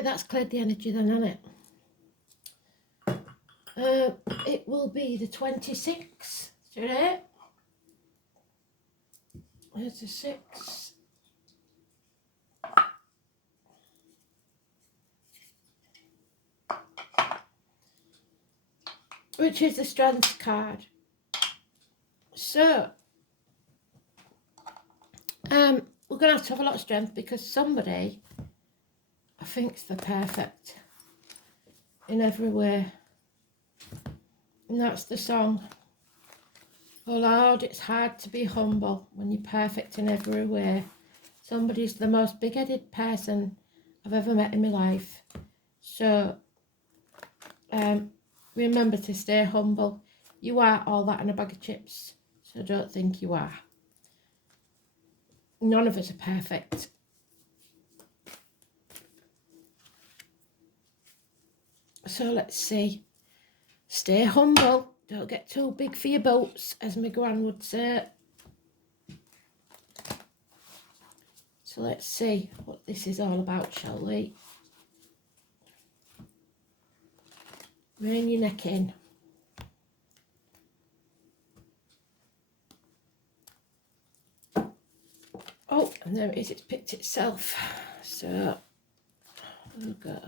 Right, that's cleared the energy then, hasn't it? It will be the 26th today. There's a 6. Which is the Strength card. So, we're going to have a lot of strength because somebody, I think, they're perfect in every way. And that's the song. Oh Lord, it's hard to be humble when you're perfect in every way. Somebody's the most big-headed person I've ever met in my life. So, remember to stay humble. You are all that in a bag of chips, so don't think you are. None of us are perfect. So let's see. Stay humble. Don't get too big for your boots, as my gran would say. So let's see what this is all about, shall we? Rein your neck in. Oh, and there it is. It's picked itself. So, we'll go.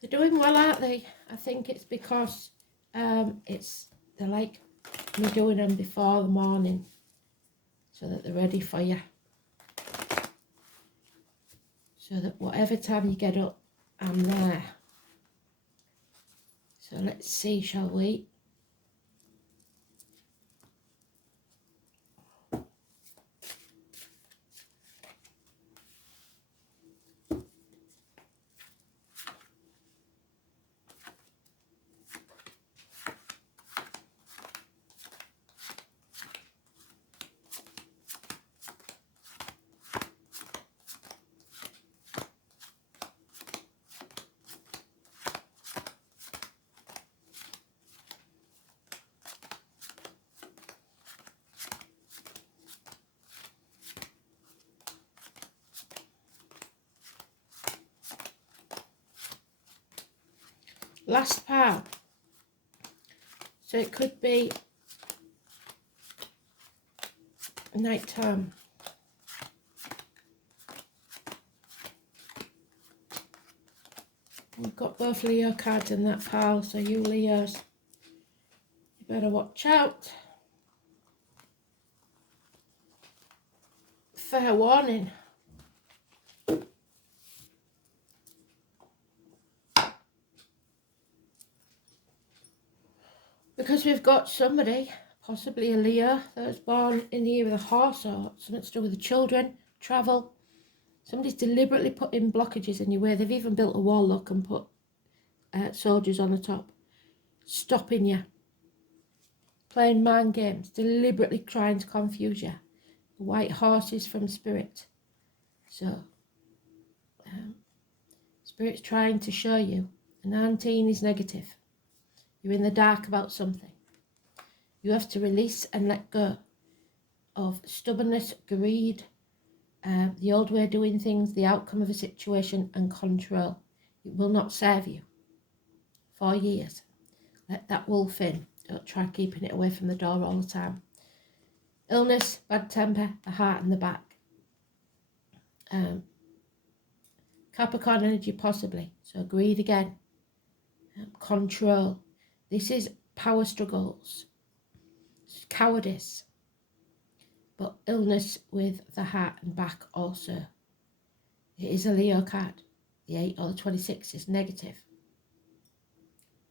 They're doing well, aren't they? I think it's because they're like me doing them before the morning so that they're ready for you. So that whatever time you get up, I'm there. So let's see, shall we? Last part. So it could be night time. We've got both Leo cards in that pile, so you Leos, you better watch out. Fair warning. Because we've got somebody, possibly a Leo, that was born in the year with a horse or something to do with the children, travel. Somebody's deliberately putting blockages in your way. They've even built a wall, look, and put soldiers on the top, stopping you. Playing mind games, deliberately trying to confuse you. The white horses from Spirit. So, Spirit's trying to show you a 19 is negative. You're in the dark about something. You have to release and let go of stubbornness, greed, the old way of doing things, the outcome of a situation, and control. It will not serve you. 4 years. Let that wolf in. Don't try keeping it away from the door all the time. Illness, bad temper, the heart and the back. Capricorn energy possibly. So greed again. Control. This is power struggles. Cowardice. But illness with the heart and back also. It is a Leo card. The 8 or the 26 is negative.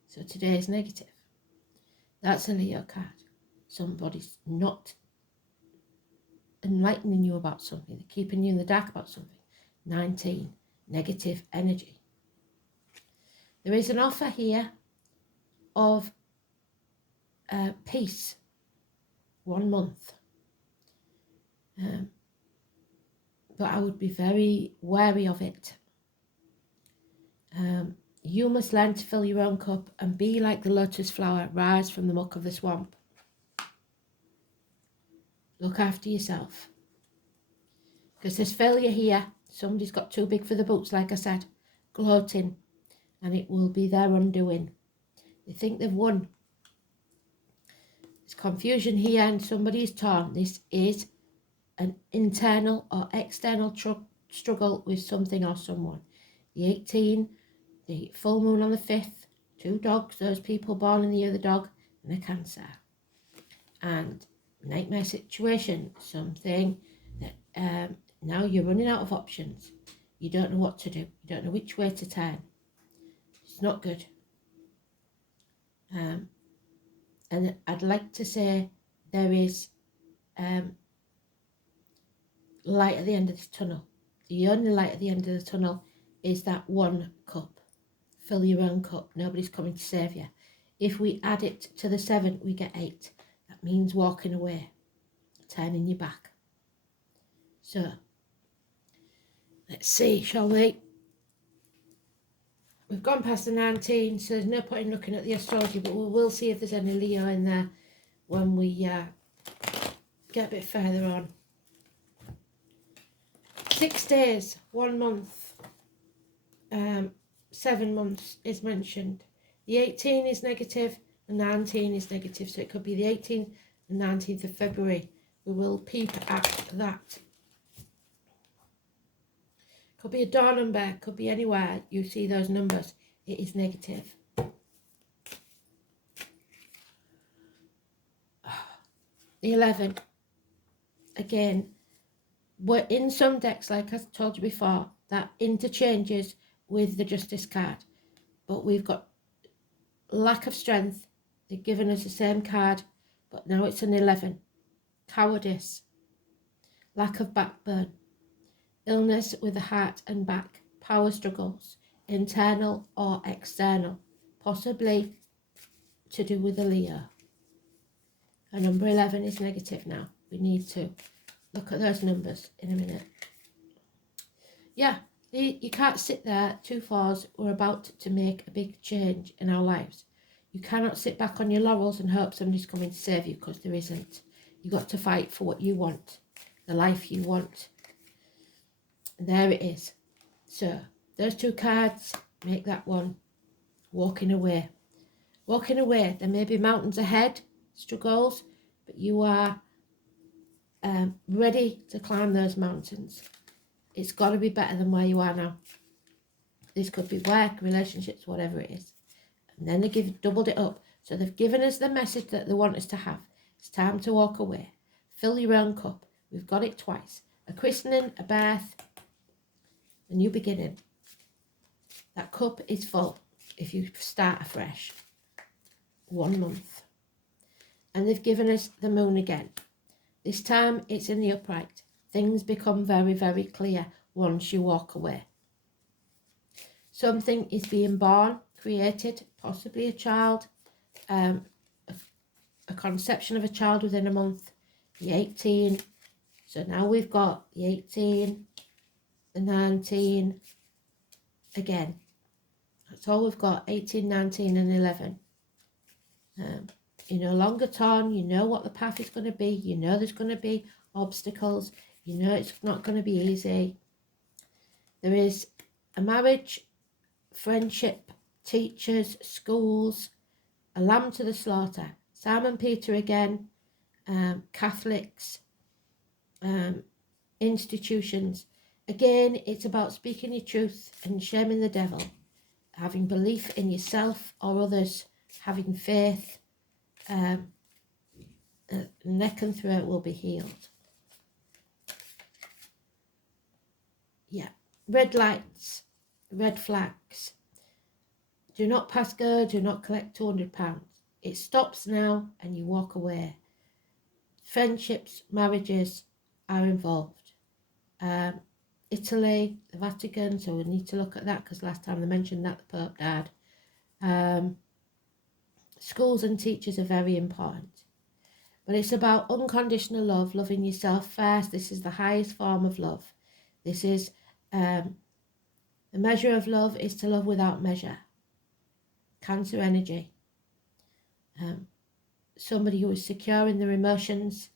So today is negative. That's a Leo card. Somebody's not enlightening you about something. They're keeping you in the dark about something. 19, negative energy. There is an offer here of peace. 1 month. But I would be very wary of it. You must learn to fill your own cup and be like the lotus flower, rise from the muck of the swamp. Look after yourself. Because there's failure here. Somebody's got too big for the boots, like I said, gloating, and it will be their undoing. They think they've won. There's confusion here and somebody's torn. This is an internal or external struggle with something or someone. The 18, the full moon on the 5th, 2 dogs, those people born in the year of the dog, and a Cancer. And nightmare situation, something that now you're running out of options. You don't know what to do. You don't know which way to turn. It's not good. And I'd like to say there is light at the end of this tunnel. The only light at the end of the tunnel is that one cup. Fill your own cup. Nobody's coming to save you. If we add it to the 7, we get 8. That means walking away, turning your back. So, let's see, shall we? We've gone past the 19, so there's no point in looking at the astrology, but we will see if there's any Leo in there when we get a bit further on. 6 days, 1 month, 7 months is mentioned. The 18 is negative, the 19 is negative, so it could be the 18th and 19th of February. We will peep at that. Could be a door number, could be anywhere you see those numbers. It is negative. The 11. Again, we're in some decks, like I told you before, that interchanges with the Justice card. But we've got lack of strength. They've given us the same card, but now it's an 11. Cowardice. Lack of backbone. Illness with the heart and back, power struggles, internal or external, possibly to do with the Leo. And number 11 is negative now. We need to look at those numbers in a minute. Yeah, you can't sit there, 2 4s, we're about to make a big change in our lives. You cannot sit back on your laurels and hope somebody's coming to save you, because there isn't. You've got to fight for what you want, the life you want. There it is. So those 2 cards make that one. Walking away. Walking away. There may be mountains ahead, struggles, but you are ready to climb those mountains. It's got to be better than where you are now. This could be work, relationships, whatever it is. And then they've doubled it up. So they've given us the message that they want us to have. It's time to walk away. Fill your own cup. We've got it twice. A christening, a birth, a new beginning. That cup is full if you start afresh. 1 month. And they've given us the moon again. This time it's in the upright. Things become very, very clear once you walk away. Something is being born, created, possibly a child, a conception of a child within a month. The 18. So now we've got the 18, the 19, again. That's all we've got, 18, 19 and 11. You're no longer torn, you know what the path is going to be, you know there's going to be obstacles, you know it's not going to be easy. There is a marriage, friendship, teachers, schools, a lamb to the slaughter. Simon Peter again, Catholics, institutions. Again, it's about speaking your truth and shaming the devil, having belief in yourself or others, having faith. Neck and throat will be healed. Yeah, red lights, red flags. Do not pass go, do not collect £200. It stops now and you walk away. Friendships, marriages are involved. Italy, the Vatican, so we need to look at that because last time they mentioned that the Pope died. Schools and teachers are very important. But it's about unconditional love, loving yourself first. This is the highest form of love. This is, the measure of love is to love without measure. Cancer energy. Somebody who is secure in their emotions.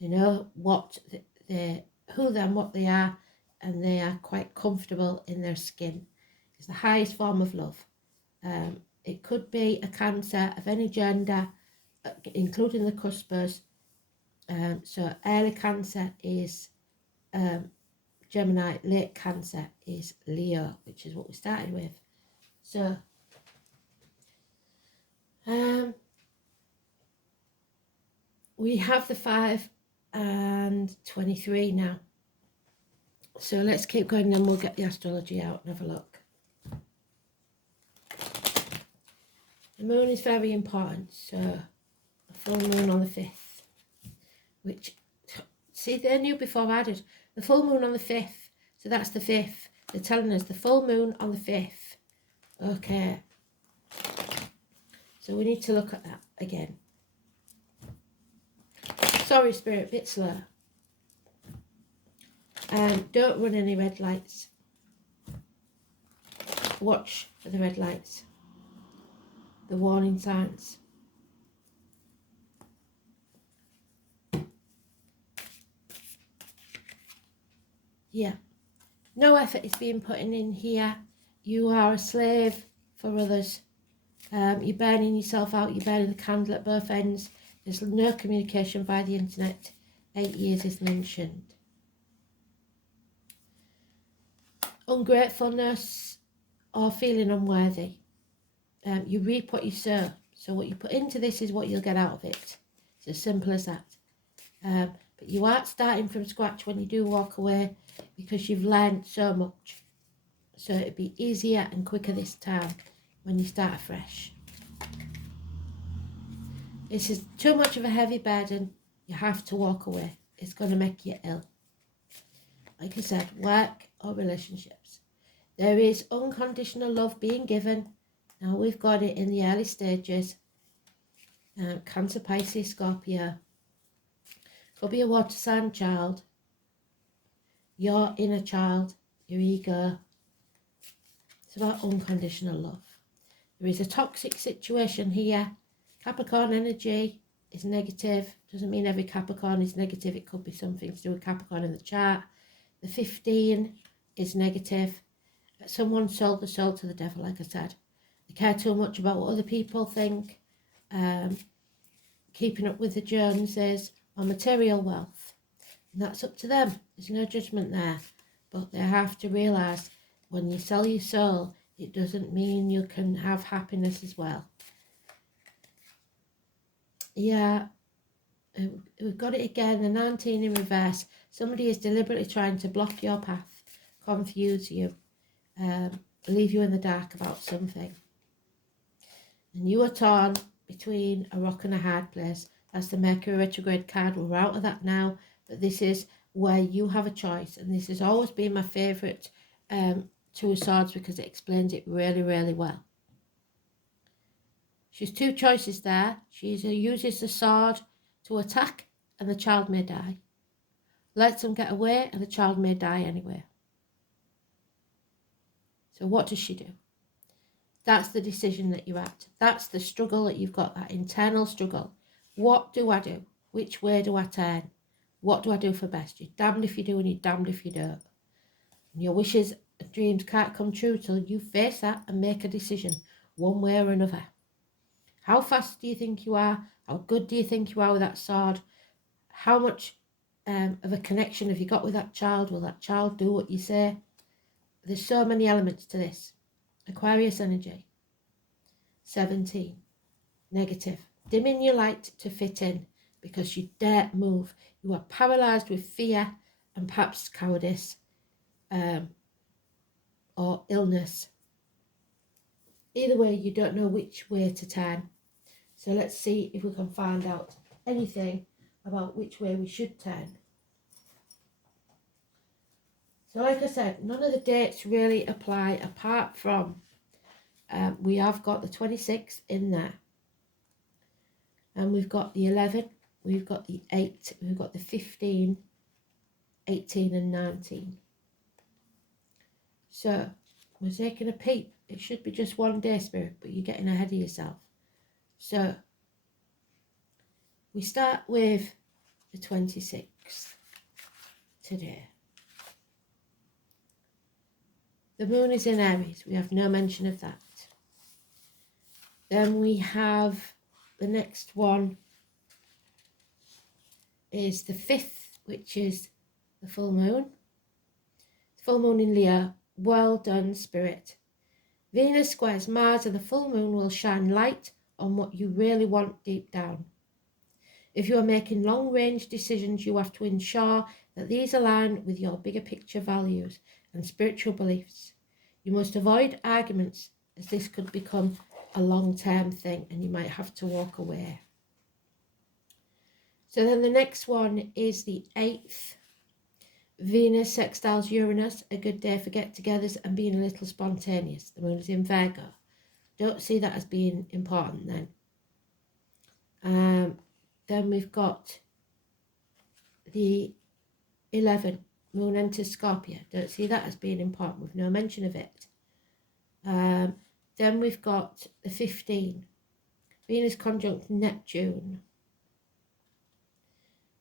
They know what who they and what they are, and they are quite comfortable in their skin. It's the highest form of love. It could be a Cancer of any gender, including the cuspers. So early Cancer is Gemini, late Cancer is Leo, which is what we started with. So we have the 5 and 23 now. So let's keep going, and we'll get the astrology out and have a look. The moon is very important. So a full moon on the 5th, which, see, they knew before I did. The full moon on the 5th, so that's the 5th. They're telling us the full moon on the 5th. Okay. So we need to look at that again. Sorry, Spirit, bit slow. Don't run any red lights. Watch for the red lights. The warning signs. Yeah. No effort is being put in here. You are a slave for others. You're burning yourself out. You're burning the candle at both ends. There's no communication via the internet. 8 years is mentioned. Ungratefulness or feeling unworthy. You reap what you sow. So what you put into this is what you'll get out of it. It's as simple as that. But you aren't starting from scratch when you do walk away, because you've learned so much. So it'd be easier and quicker this time when you start afresh. This is too much of a heavy burden. You have to walk away. It's going to make you ill. Like I said, work or relationships. There is unconditional love being given. Now we've got it in the early stages. Cancer, Pisces, Scorpio. Could be a water sign child. Your inner child. Your ego. It's about unconditional love. There is a toxic situation here. Capricorn energy is negative. Doesn't mean every Capricorn is negative. It could be something to do with Capricorn in the chart. The 15 is negative. Someone sold the soul to the devil, like I said. They care too much about what other people think. Keeping up with the Joneses or material wealth. And that's up to them. There's no judgment there. But they have to realise when you sell your soul, it doesn't mean you can have happiness as well. Yeah, we've got it again, the 19 in reverse. Somebody is deliberately trying to block your path, confuse you, leave you in the dark about something. And you are torn between a rock and a hard place. That's the Mercury retrograde card. We're out of that now, but this is where you have a choice. And this has always been my favourite Two of Swords, because it explains it really, really well. She's two choices there. She either uses the sword to attack and the child may die. Lets them get away and the child may die anyway. So what does she do? That's the decision that you're at. That's the struggle that you've got, that internal struggle. What do I do? Which way do I turn? What do I do for best? You're damned if you do and you're damned if you don't. And your wishes and dreams can't come true till you face that and make a decision, one way or another. How fast do you think you are? How good do you think you are with that sword? How much of a connection have you got with that child? Will that child do what you say? There's so many elements to this. Aquarius energy. 17. Negative. Dimming your light to fit in because you dare move. You are paralysed with fear and perhaps cowardice or illness. Either way, you don't know which way to turn. So let's see if we can find out anything about which way we should turn. So like I said, none of the dates really apply apart from we have got the 26th in there. And we've got the 11, we've got the 8, we've got the 15, 18 and 19. So we're taking a peep It should be just one day, Spirit, but you're getting ahead of yourself. So we start with the 26th today. The moon is in Aries. We have no mention of that. Then we have the next one is the 5th, which is the full moon. Full moon in Leo. Well done, Spirit. Venus squares Mars and the full moon will shine light on what you really want deep down. If you are making long-range decisions, you have to ensure that these align with your bigger picture values and spiritual beliefs. You must avoid arguments, as this could become a long-term thing and you might have to walk away. So then the next one is the 8th. Venus sextiles Uranus, a good day for get-togethers and being a little spontaneous. The moon is in Virgo. Don't see that as being important then. Then we've got the 11th. Moon enters Scorpio. Don't see that as being important with no mention of it. Then we've got the 15th. Venus conjunct Neptune.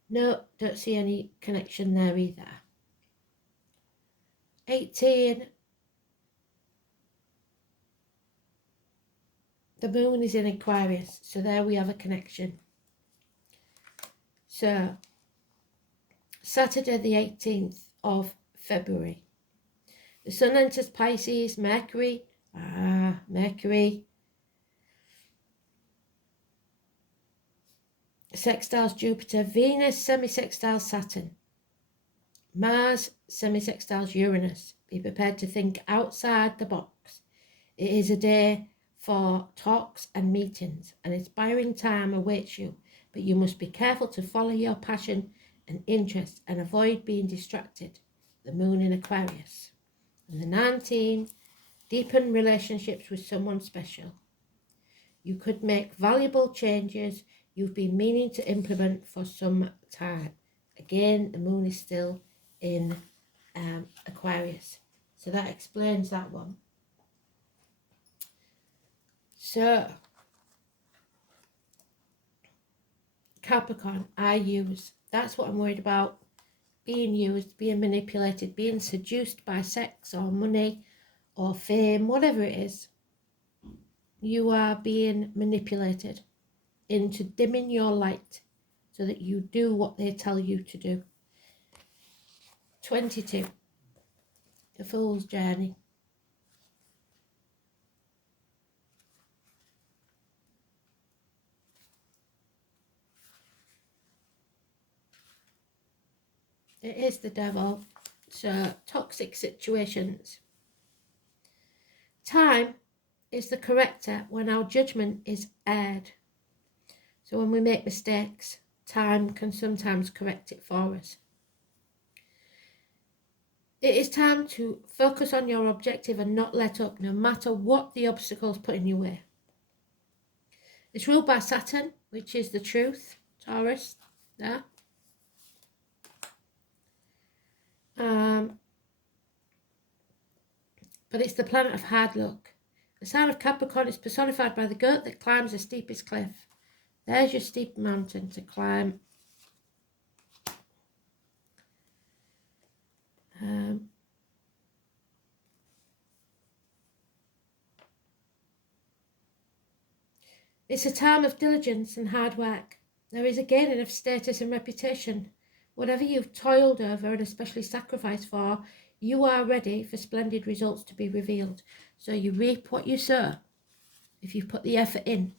No, don't see any connection there either. 18. The moon is in Aquarius, so there we have a connection. So, Saturday the 18th of February. The sun enters Pisces, Mercury sextiles Jupiter, Venus semi-sextiles Saturn, Mars semi-sextiles Uranus. Be prepared to think outside the box. It is a day for talks and meetings. An inspiring time awaits you, but you must be careful to follow your passion and interest and avoid being distracted. The moon in Aquarius. And the 19th, deepen relationships with someone special. You could make valuable changes you've been meaning to implement for some time. Again, the moon is still in Aquarius. So that explains that one. So, Capricorn, that's what I'm worried about. Being used, being manipulated, being seduced by sex or money or fame, whatever it is. You are being manipulated into dimming your light so that you do what they tell you to do. 22. The Fool's Journey. It is the devil. So, toxic situations. Time is the corrector when our judgment is aired. So when we make mistakes, time can sometimes correct it for us. It is time to focus on your objective and not let up, no matter what the obstacles put in your way. It's ruled by Saturn, which is the truth, Taurus, there. But it's the planet of hard luck. The sign of Capricorn is personified by the goat that climbs the steepest cliff. There's your steep mountain to climb. It's a time of diligence and hard work. There is a gaining of status and reputation. Whatever you've toiled over and especially sacrificed for, you are ready for splendid results to be revealed. So you reap what you sow if you put the effort in.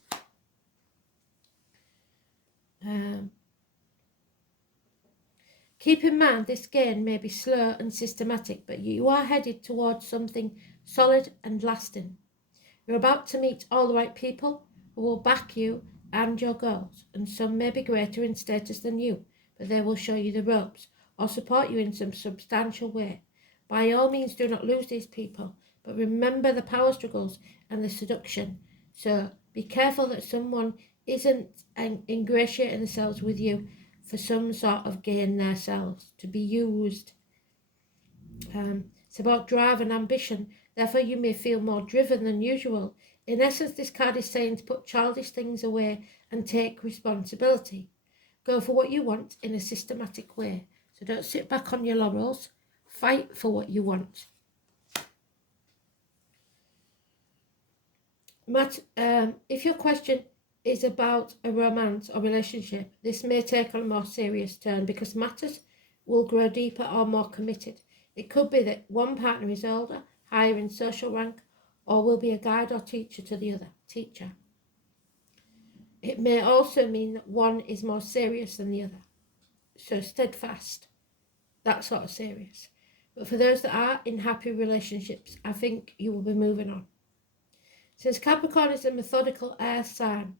Keep in mind this gain may be slow and systematic, but you are headed towards something solid and lasting. You're about to meet all the right people who will back you and your goals, and some may be greater in status than you, but they will show you the ropes or support you in some substantial way. By all means, do not lose these people, but remember the power struggles and the seduction. So be careful that someone isn't ingratiating themselves with you for some sort of gain themselves, to be used. It's about drive and ambition. Therefore, you may feel more driven than usual. In essence, this card is saying to put childish things away and take responsibility. Go for what you want in a systematic way. So don't sit back on your laurels. Fight for what you want. Matt, if your question is about a romance or relationship, this may take on a more serious turn because matters will grow deeper or more committed. It could be that one partner is older, higher in social rank, or will be a guide or teacher to the other teacher. It may also mean that one is more serious than the other. So steadfast, that sort of serious. But for those that are in happy relationships, I think you will be moving on. Since Capricorn is a methodical air sign,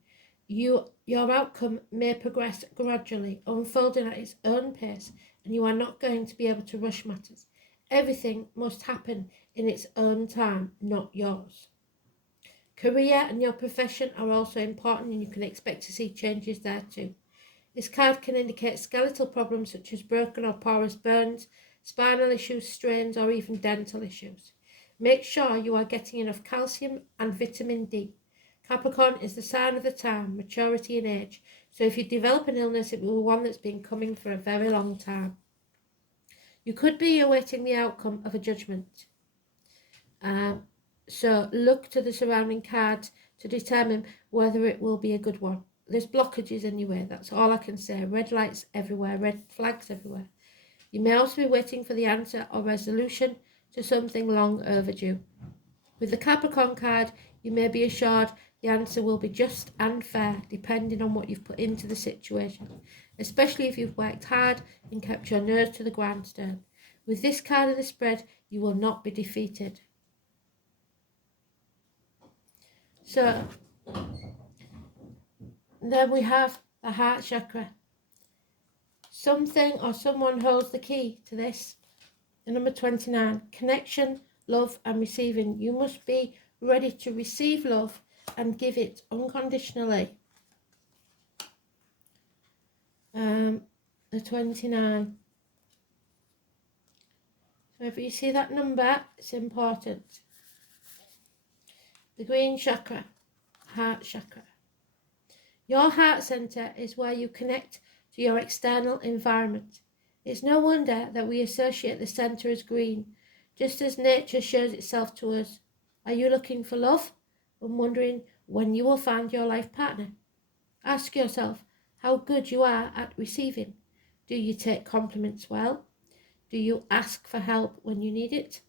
your outcome may progress gradually, unfolding at its own pace, and you are not going to be able to rush matters. Everything must happen in its own time, not yours. Career and your profession are also important, and you can expect to see changes there too. This card can indicate skeletal problems such as broken or porous bones, spinal issues, strains, or even dental issues. Make sure you are getting enough calcium and vitamin D. Capricorn is the sign of the time, maturity and age. So if you develop an illness, it will be one that's been coming for a very long time. You could be awaiting the outcome of a judgment. So look to the surrounding cards to determine whether it will be a good one. There's blockages in your way, that's all I can say. Red lights everywhere, red flags everywhere. You may also be waiting for the answer or resolution to something long overdue. With the Capricorn card, you may be assured the answer will be just and fair, depending on what you've put into the situation, especially if you've worked hard and kept your nose to the grindstone. With this card in the spread, you will not be defeated. So, then we have the heart chakra. Something or someone holds the key to this. The number 29, connection, love and receiving. You must be ready to receive love and give it unconditionally. The 29. So if you see that number, it's important. The green chakra, heart chakra. Your heart center is where you connect to your external environment. It's no wonder that we associate the center as green, just as nature shows itself to us. Are you looking for love and wondering when you will find your life partner? Ask yourself how good you are at receiving. Do you take compliments well? Do you ask for help when you need it?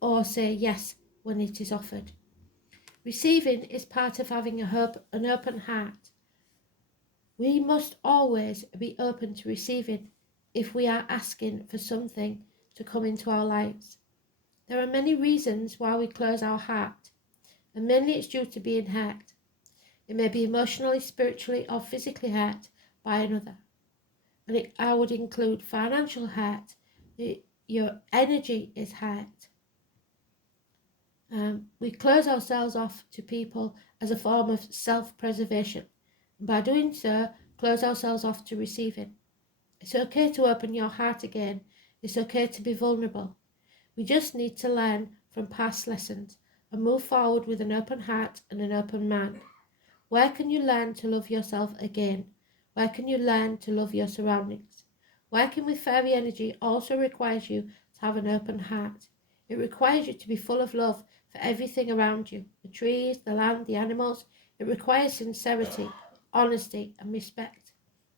Or say yes when it is offered? Receiving is part of having an open heart. We must always be open to receiving if we are asking for something to come into our lives. There are many reasons why we close our heart, and mainly it's due to being hurt. It may be emotionally, spiritually, or physically hurt by another. And I would include financial hurt. Your energy is hurt. We close ourselves off to people as a form of self-preservation. And by doing so, close ourselves off to receiving. It's okay to open your heart again. It's okay to be vulnerable. We just need to learn from past lessons and move forward with an open heart and an open mind. Where can you learn to love yourself again? Where can you learn to love your surroundings? Working with fairy energy also requires you to have an open heart. It requires you to be full of love for everything around you, the trees, the land, the animals. It requires sincerity, honesty and respect.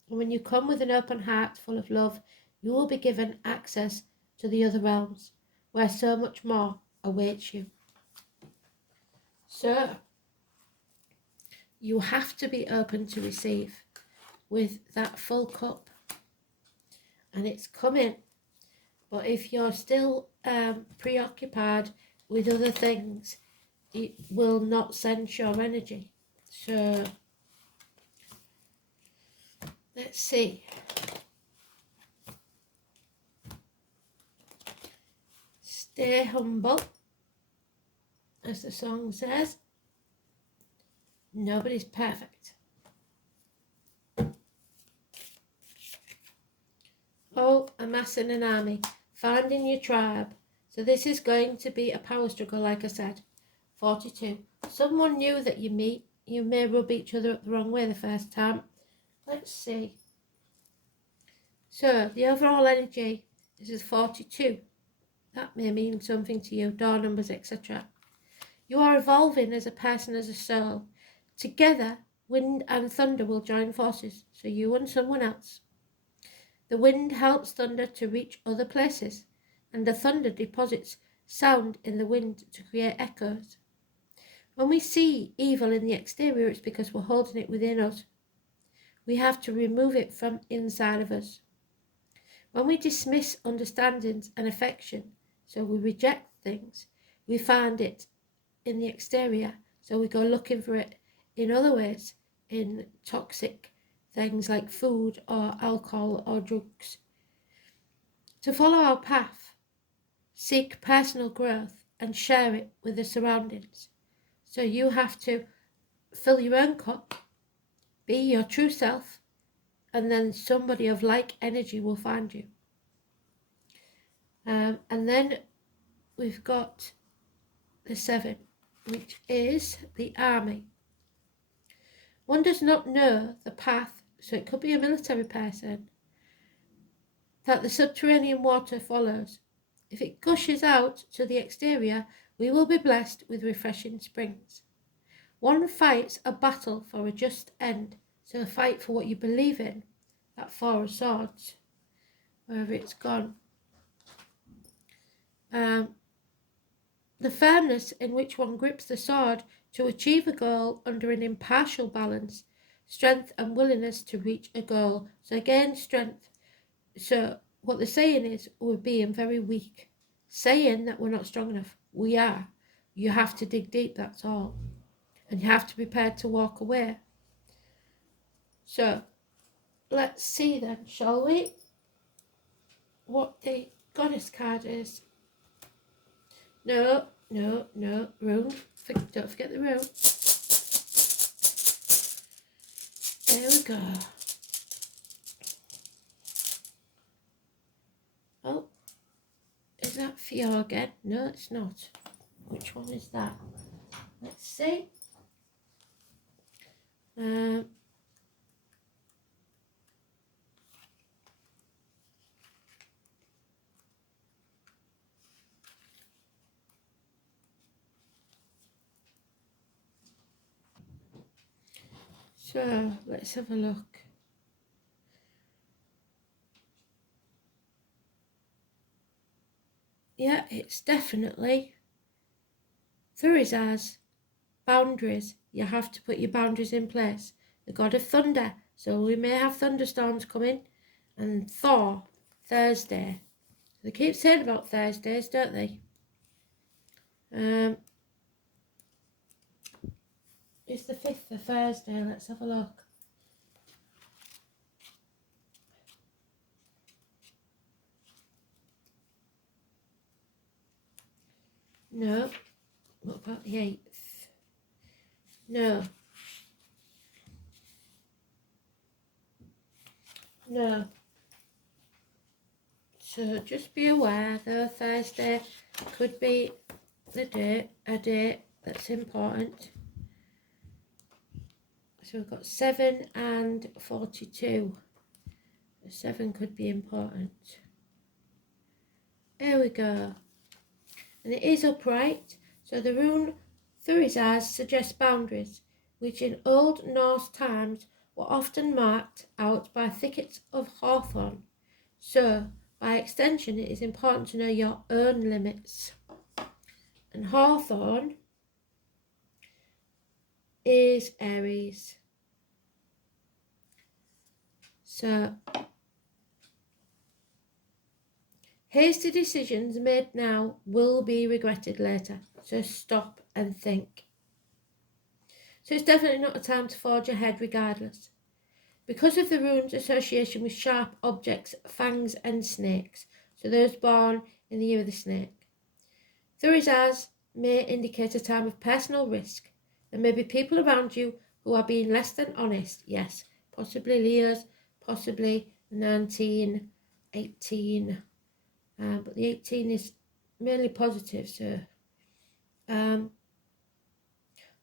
And when you come with an open heart full of love, you will be given access to the other realms, where so much more awaits you. So, you have to be open to receive with that full cup. And it's coming. But if you're still preoccupied with other things, it will not sense your energy. So, let's see. Stay humble, as the song says. Nobody's perfect. Oh, amassing an army, finding your tribe, So this is going to be a power struggle, like I said. 42. Someone new that you meet, you may rub each other up the wrong way the first time. Let's see. So the overall energy, this is 42. That may mean something to you, door numbers, etc. You are evolving as a person, as a soul. Together, wind and thunder will join forces, so you and someone else. The wind helps thunder to reach other places, and the thunder deposits sound in the wind to create echoes. When we see evil in the exterior, it's because we're holding it within us. We have to remove it from inside of us. When we dismiss understandings and affection, so we reject things, we find it in the exterior, so we go looking for it in other ways, in toxic things like food or alcohol or drugs. To follow our path, seek personal growth and share it with the surroundings. So you have to fill your own cup, be your true self, and then somebody of like energy will find you. And then we've got the 7, which is the army. One does not know the path, so it could be a military person, that the subterranean water follows. If it gushes out to the exterior, we will be blessed with refreshing springs. One fights a battle for a just end, so fight for what you believe in. That 4 of Swords, wherever it's gone. The firmness in which one grips the sword to achieve a goal under an impartial balance, strength and willingness to reach a goal. So again, strength. So what they're saying is we're being very weak, saying that we're not strong enough. We are. You have to dig deep, that's all. And you have to be prepared to walk away. So let's see then, shall we, what the Goddess card is. No, rune. Don't forget the rune. There we go. Oh, is that Fior again? No, it's not. Which one is that? Let's see. So let's have a look. Yeah, it's definitely Thurizar's boundaries. You have to put your boundaries in place. The god of thunder, so we may have thunderstorms coming. And Thor, Thursday. They keep saying about Thursdays, don't they? It's the 5th of Thursday. Let's have a look. No. What about the 8th? No. No. So just be aware, though, Thursday could be a date that's important. So we've got 7 and 42. 7 could be important. There we go. And it is upright. So the rune Thurizar suggests boundaries, which in Old Norse times were often marked out by thickets of hawthorn. So, by extension, it is important to know your own limits. And hawthorn is Aries. So, hasty decisions made now will be regretted later. So stop and think. So it's definitely not a time to forge ahead regardless. Because of the rune's association with sharp objects, fangs and snakes, so those born in the year of the snake. Thurizar's may indicate a time of personal risk. There may be people around you who are being less than honest. Yes, possibly Leo's, possibly 19, 18. But the 18 is mainly positive, so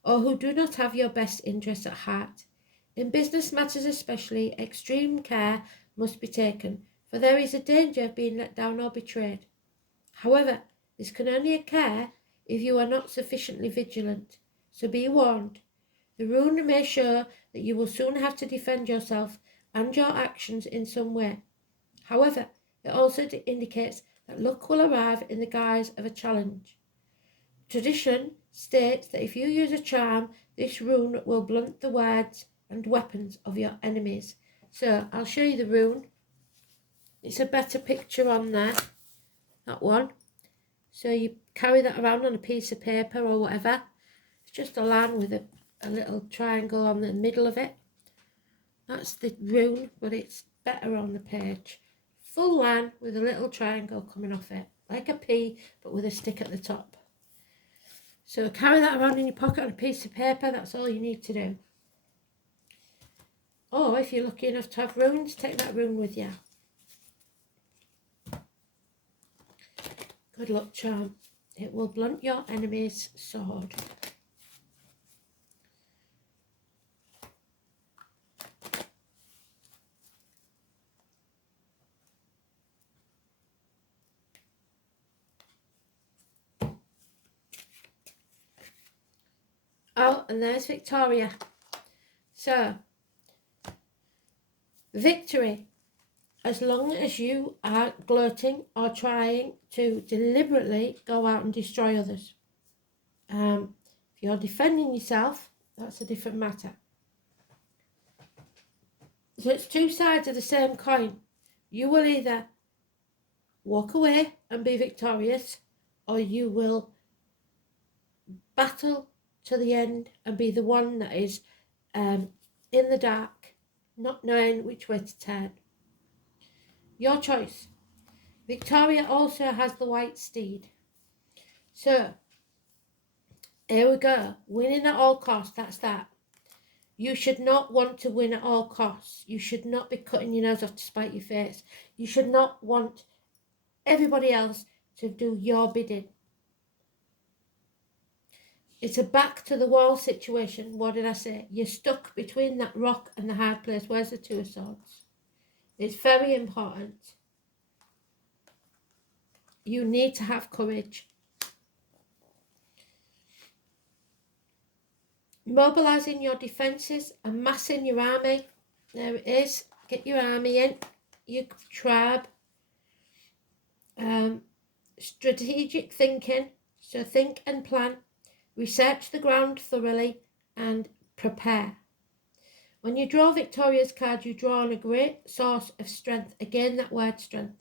or who do not have your best interests at heart. In business matters especially, extreme care must be taken, for there is a danger of being let down or betrayed. However, this can only occur if you are not sufficiently vigilant, so be warned. The rune may show that you will soon have to defend yourself and your actions in some way. However, it also indicates that luck will arrive in the guise of a challenge. Tradition states that if you use a charm, this rune will blunt the words and weapons of your enemies. So I'll show you the rune. It's a better picture on there, that one. So you carry that around on a piece of paper or whatever. It's just a line with a little triangle on the middle of it. That's the rune, but it's better on the page. Full line with a little triangle coming off it, like a P, but with a stick at the top. So carry that around in your pocket on a piece of paper, that's all you need to do. Or if you're lucky enough to have runes, take that rune with you. Good luck charm. It will blunt your enemy's sword. Oh, and there's Victoria. So, victory. As long as you are gloating or trying to deliberately go out and destroy others. If you're defending yourself, that's a different matter. So it's two sides of the same coin. You will either walk away and be victorious, or you will battle to the end and be the one that is in the dark, not knowing which way to turn. Your choice. Victoria also has the white steed. So, here we go. Winning at all costs, that's that. You should not want to win at all costs. You should not be cutting your nose off to spite your face. You should not want everybody else to do your bidding. It's a back to the wall situation. What did I say? You're stuck between that rock and the hard place. Where's the Two of Swords? It's very important. You need to have courage. Mobilising your defences, amassing your army. There it is. Get your army in, your tribe. Strategic thinking. So think and plan. Research the ground thoroughly and prepare. When you draw Victoria's card, you draw on a great source of strength. Again, that word strength.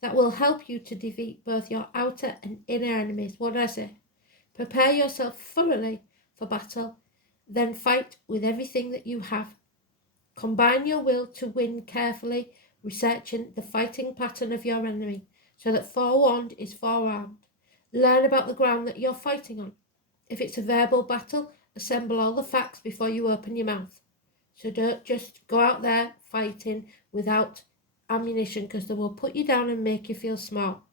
That will help you to defeat both your outer and inner enemies. What did I say? Prepare yourself thoroughly for battle. Then fight with everything that you have. Combine your will to win carefully, researching the fighting pattern of your enemy, so that forewarned is forearmed. Learn about the ground that you're fighting on. If it's a verbal battle, assemble all the facts before you open your mouth. So don't just go out there fighting without ammunition, because they will put you down and make you feel small.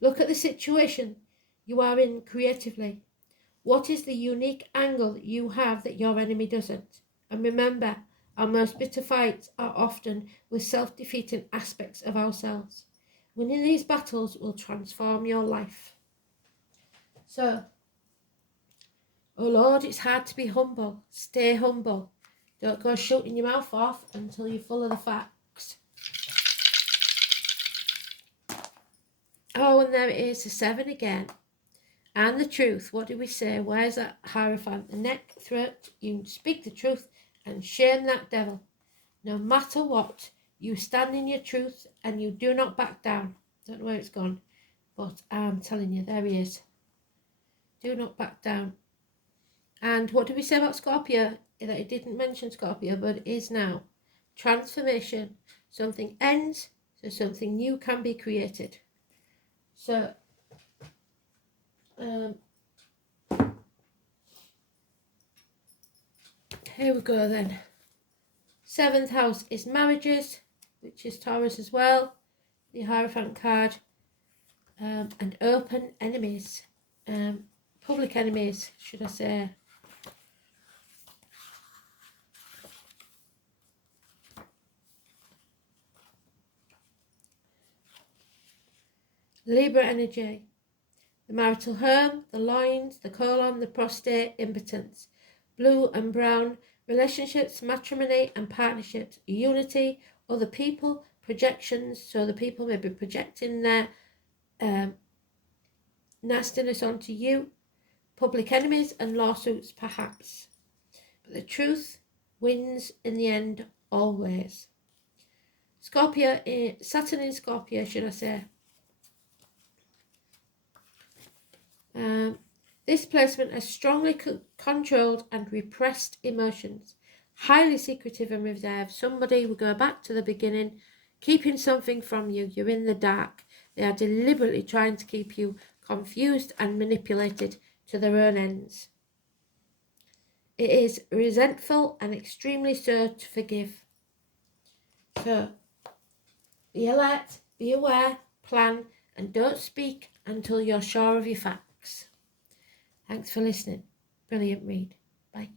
Look at the situation you are in creatively. What is the unique angle that you have that your enemy doesn't? And remember, our most bitter fights are often with self-defeating aspects of ourselves. Winning these battles will transform your life. So, oh Lord, it's hard to be humble. Stay humble. Don't go shooting your mouth off until you're full of the facts. Oh, and there it is, the 7 again. And the truth. What do we say? Where's that Hierophant? The neck, throat. You speak the truth and shame that devil. No matter what, you stand in your truth and you do not back down. Don't know where it's gone, but I'm telling you, there he is. Do not back down. And what did we say about Scorpio? That it didn't mention Scorpio, but it is now. Transformation. Something ends, so something new can be created. So, here we go then. 7th house is marriages, which is Taurus as well. The Hierophant card. and open enemies, public enemies, should I say. Libra energy. The marital home, the loins, the colon, the prostate, impotence. Blue and brown, relationships, matrimony and partnerships, unity, other people, projections. So the people may be projecting their nastiness onto you. Public enemies and lawsuits, perhaps. But the truth wins in the end, always. Scorpio, Saturn in Scorpio, should I say. This placement has strongly controlled and repressed emotions, highly secretive and reserved. Somebody will go back to the beginning, keeping something from you. You're in the dark. They are deliberately trying to keep you confused and manipulated to their own ends. It is resentful and extremely slow to forgive. So, be alert, be aware, plan, and don't speak until you're sure of your facts. Thanks for listening. Brilliant read. Bye.